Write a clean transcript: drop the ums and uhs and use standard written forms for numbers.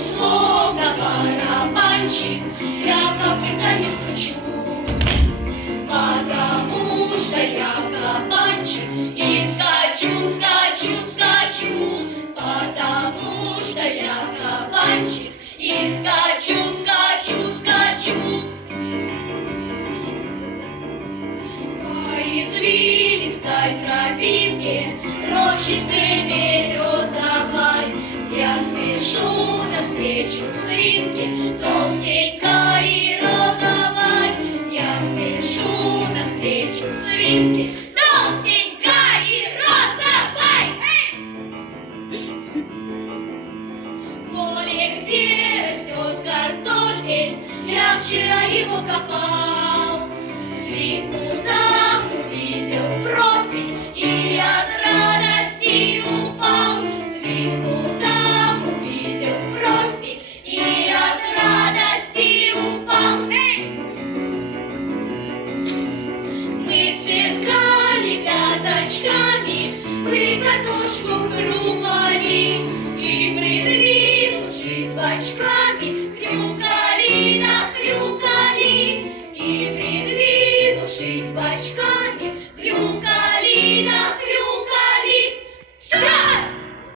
словно барабанщик, я копытами стучу, потому что я кабанчик и скачу, скачу, скачу, потому что я кабанчик и скачу, скачу, скачу. По извилистой тропинке, рощице березовой, я спешу навстречу свинке, толстенькой и розовой. Я спешу навстречу свинке, толстенькой и розовой. В поле, где растет картофель, я вчера его копал. Свинку